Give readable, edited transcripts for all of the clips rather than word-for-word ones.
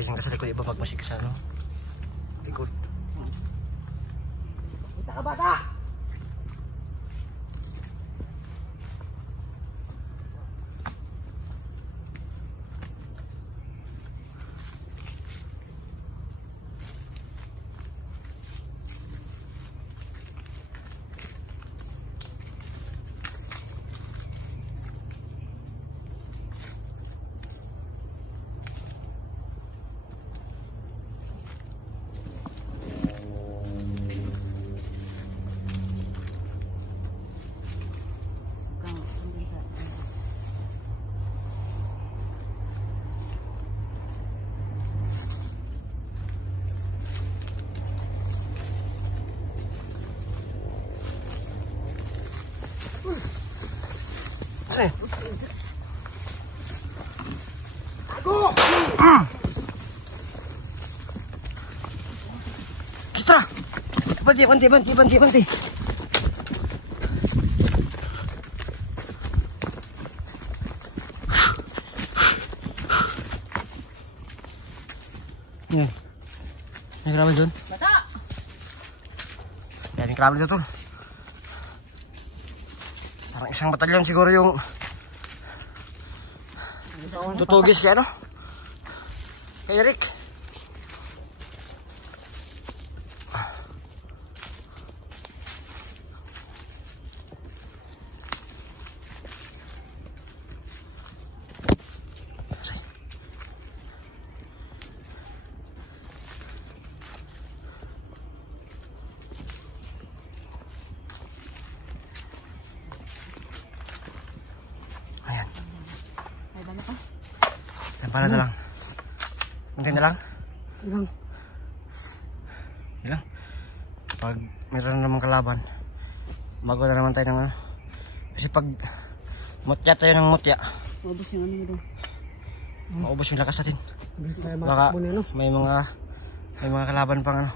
Pagpasin ka sa likod, iba pagpasin ka sa ano? Likod. Kita ka bata! Ako! Kita! Banti. Yan. May kalaban dun? Bata! Yan, yung kalaban dito. Parang isang batalyon siguro yung tutugis kaya no? Kay Eric. Para na lang. Kunti na lang. Ilang. Pag meron na naman kalaban, bago na naman tayo ng ano. Kasi pag mutya tayo ng mutya, Maubos yung ano mo doon. maubos yung lakas natin. Baka may mga kalaban pang ano.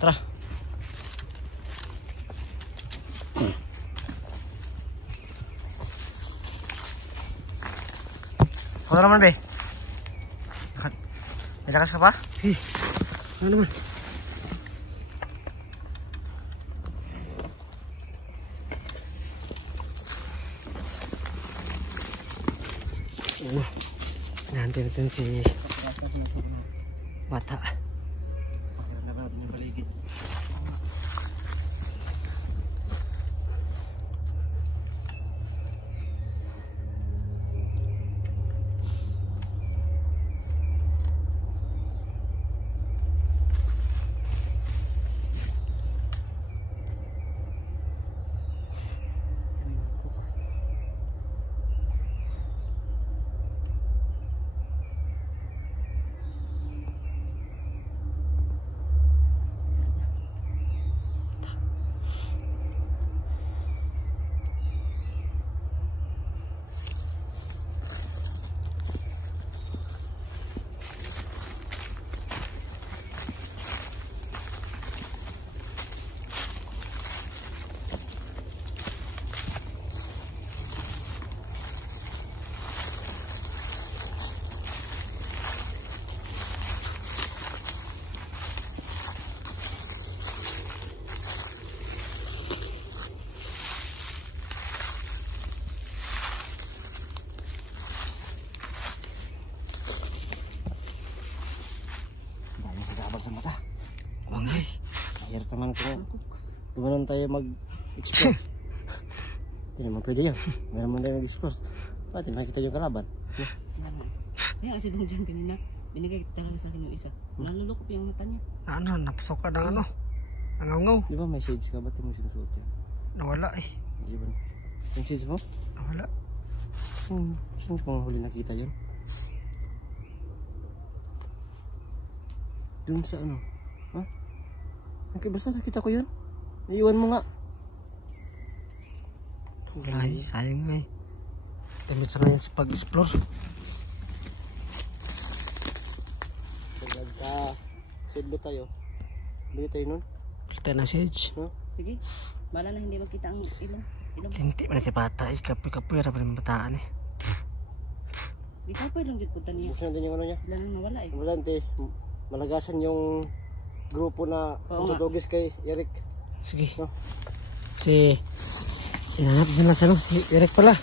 Tara. Ano naman be? May lakas ka pa? Si. Ano naman? Nanti natin si bata. Pakiramdam natin yung paligid. Sa mata. Bangay. Mahirap naman kung gumanon tayo mag-explore. Hindi naman pwede yan. Meron naman tayo mag-explore. Pati makikita yung kalaban. Kaya kasi doon dyan kanina, binigay talaga sa akin yung isa. Nalulukop yung mata niya. Ano, napasok ka ng ano? Nangangaw. Di ba may shades ka? Ba't mo sinusuot yan? Nawala eh. Di ba? Yung shades mo? Nawala. Saan ko huli nakita yun? Doon sa ano? Ha? Okay, basta nakita ko yun. Naiwan mo nga. Ay, sayang nga eh. Damit sa ngayon sa pag-explore. Pagka sedlo tayo. Bili tayo nun. Kita na sage. No? Sige, bala na hindi magkita ang ilong. Tinti man si bata eh. Kapoy-kapoy. Rapan ng bataan eh. Ikaw pa lang dito punta niya. Buksan din yung ano niya. Wala nang nawala eh. Importante, malagasan yung grupo na Oo nga. magdodogis kay Eric. Sige. No? Si... Hinahanap nila sa ano. Si Eric pala.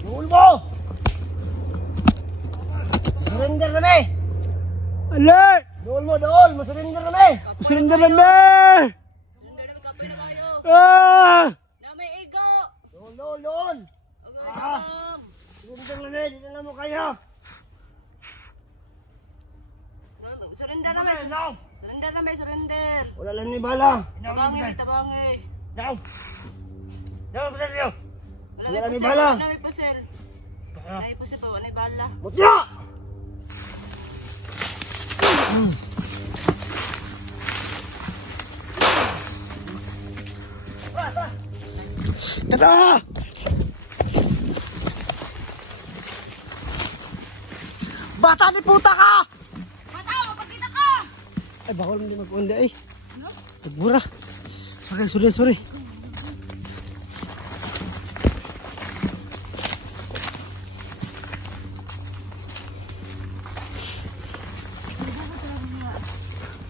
Dool mo! Surrender na may! Alert! Dool mo, dool! Surrender na may! Surrender na me! Ah! Na may ego! Dool, dool, dool! Surrender na may! Dito na mo kayo! Surrender na may! Now! Surrender na may! Surrender! Wala lang ni bala! Tabangi, tabangi! Now! Now, pasal niyo! Wala Wala may may pusel, bala. wala may pusel. Wala may pusel pa, wala may bala. Mutya! Tara! Bata ni puta ka! Mataw, pagkita ka! Ay, bawal hindi mag-undi ay. Nagbura. Sorry.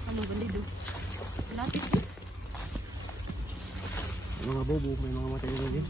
Ano bandido? Lapit. Mga bobo, may mga matay na din.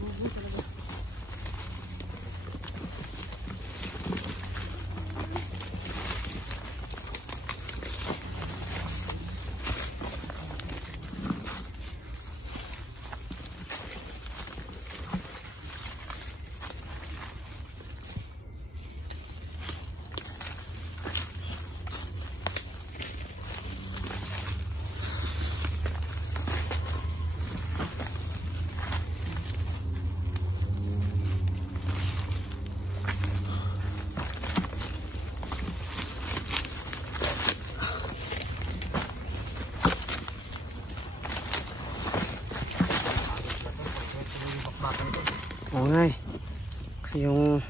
Oo nga eh. Kasi yung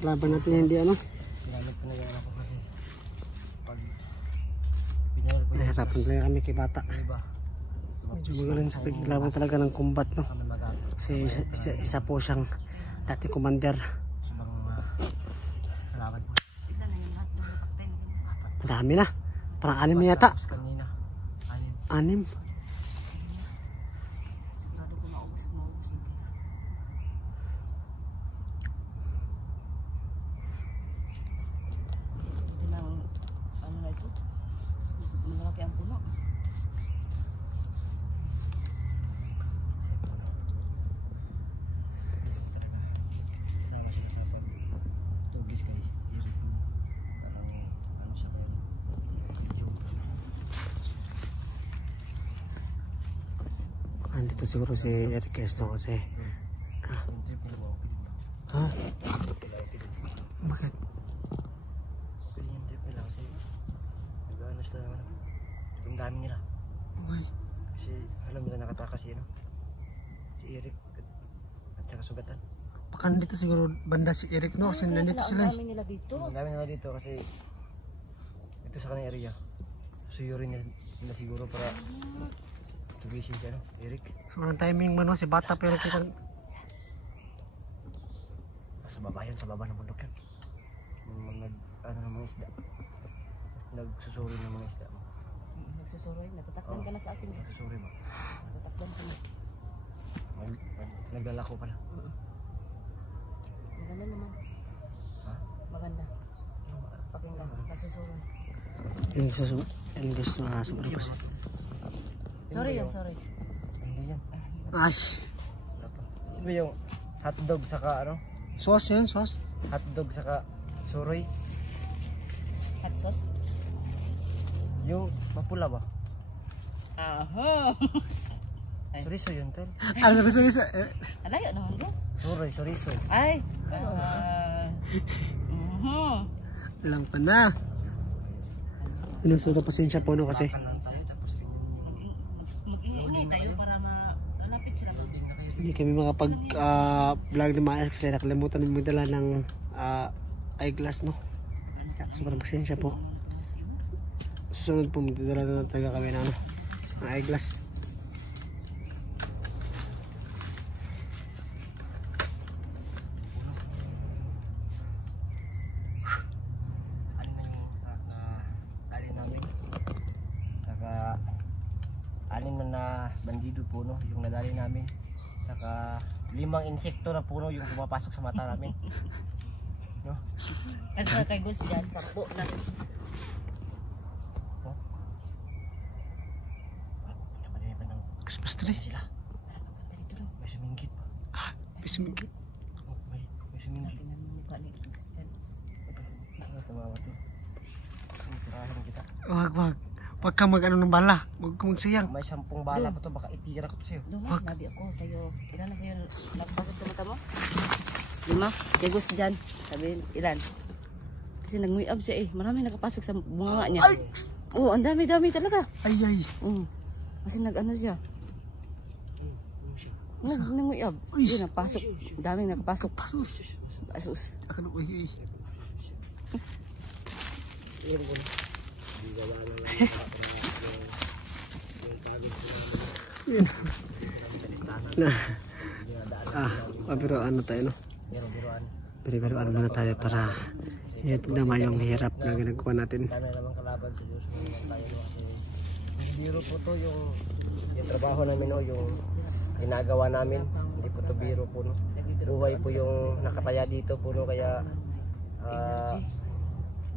laban natin hindi ano. Ginamit ko na yung anak ko kasi pag pinahal ko Nahirapan talaga kami kay bata. iba, Medyo magaling sa paglaban talaga ng combat no. kami magato Kasi isa po siyang dating commander. habang kalaban ko. Tignan na yung lahat ng kapten. Marami na. Parang 6 na yata. Tapos kanina, 6. Sigurado ko maubos. Ito na, ano na ito? Malaki ang puno. Nama siya sa pag-tugis kay Eric mo. Parang ano siya kayo. Andito siguro si Eric Esto kasi. Yung trip nila mo, okay din ba? Ha? Okay din. Bakit? Okay din yung trip nila kasi nag-ano sila naman. Yung dami nila. Uy. Kasi alam nila nakatakas si ano. Si Eric at saka sugatan. Baka nandito siguro banda si Eric no kasi nandito sila Ang eh. dami nila dito. Ang dami nila dito kasi ito sa kanyang area. Suyurin nila siguro para tugisin siya no, Eric. Sobrang timing mo no si bata pero kita Sa baba yun, sa baba ng bundok yun. Ano ng mga isda. Nagsusuri ng mga isda. Nagsusuroy, natataklan ka na sa akin. Nagsusuri ba? Natataklan ka na. Naglalako pala. Maganda naman. Ha? Maganda. Pakinggan, nagsusuroy. yung susunod. English na sobrang kasi. Sorry yan, sorry. Hindi yan. Ash. Wala pa. Ano ba yung hotdog saka ano? Sauce yun, sauce. Hotdog saka suroy. Hot sauce? Yung mapula ba? Aho. Chorizo yun, tol. Ano sa Alayo naman bro. Suroy, chorizo. Ay. Alam ko na. Inusulo pasensya po no kasi. Kanan tayo, tapos Mag-ingay tayo para malapit sila. Hindi kami makapag-vlog na maayos kasi nakalimutan namin dala ng eyeglass no. Sobrang pasensya po. Susunod po magdadala na talaga kami ng eyeglass. alin na yung alin namin. Saka alin na bandido po no, yung nadali namin. Saka 5 insekto na puno yung pumapasok sa mata namin. No? Kasi kay Gus dyan, 10 na. Kasi pastre. Sila. May sumingkit pa. Isumigit. May sumingkit. Tingnan mo mukha ni Gus dyan. Tumawa to. Tirahin kita. Wag. Wag ka mag-ano ng bala. Wag ka magsayang. May 10 bala pa to, baka itira ko to sa'yo. Dumas, nabi ako sa'yo. Ilan na sa'yo nagpasok sa mata mo? 5. Kay Gus dyan. Sabi, ilan? Kasi nag-muyab siya eh. Marami nakapasok sa bunga niya. Oo, ang dami-dami talaga. Ay. Kasi nag-ano siya. Nag-muyab. Uy. Yun, napasok. Daming nakapasok. Pasus. Pasus. Ako na uy. Iyan ko na. Hindi gawa na lang Pero ano tayo no? Biro-biroan. Pero ano muna tayo para naman yung hirap na ginagawa natin. Dami namang kalaban sa Diyos mo naman tayo no? Kasi biro po to yung trabaho namin no, yung ginagawa namin. Hindi po to biro po no. Buhay po yung nakataya dito po no, kaya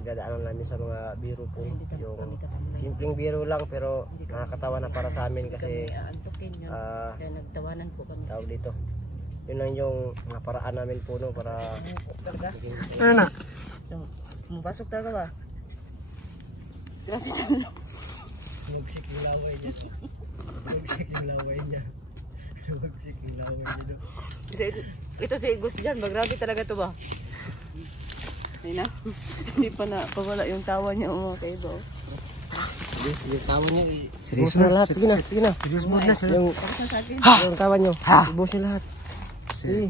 dadaanan namin sa mga biro po, yung simpleng biro lang pero nakakatawa na para sa amin kasi kaya nagtawanan po kami. tawag dito, yun lang yung mga paraan namin po no, para Ano na? Mapasok talaga ba? Grabe sa magsik yung laway niya. Magsik yung laway niya. Magsik yung laway niya. Kasi ito si Gus dyan, grabe talaga to ba? Ay na, hindi pa na pawala yung tawa niya mga kaiba. Yung tawa niyo, Seryoso ibus na lahat. Sige na, sige na. Serious mo na. Yung tawa niyo, ibus niyo lahat. Sige.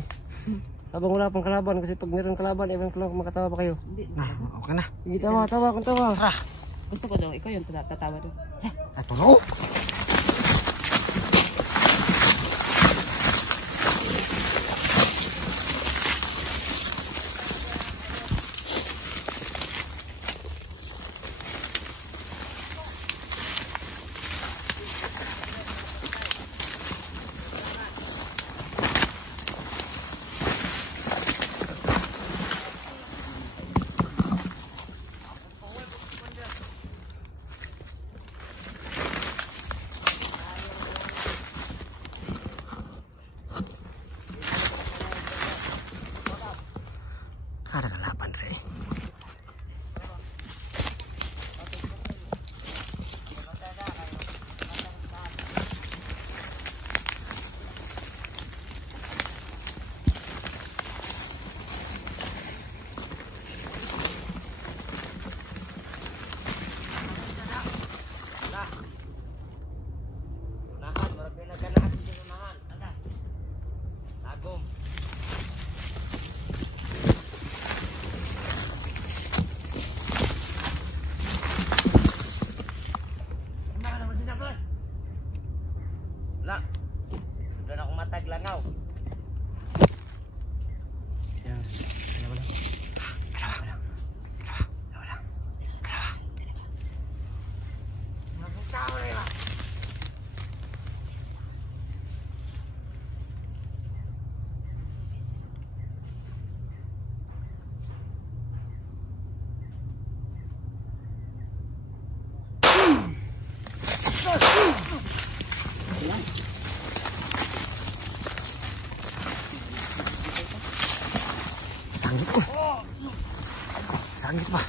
Habang wala pang kalaban, kasi pag meron kalaban, ewan ko lang kung makatawa pa kayo. Okay na. Sige, tawa kung tawa. Gusto ko daw, ikaw yung tatawa doon. Ito na. Ada kalaban rin. Unahan, marami na ganahan dito unahan. Lagom. Wala. Sudah na akong matag langaw. Yan. Wala. Tao na yun. Sangit ko. Sangit ba?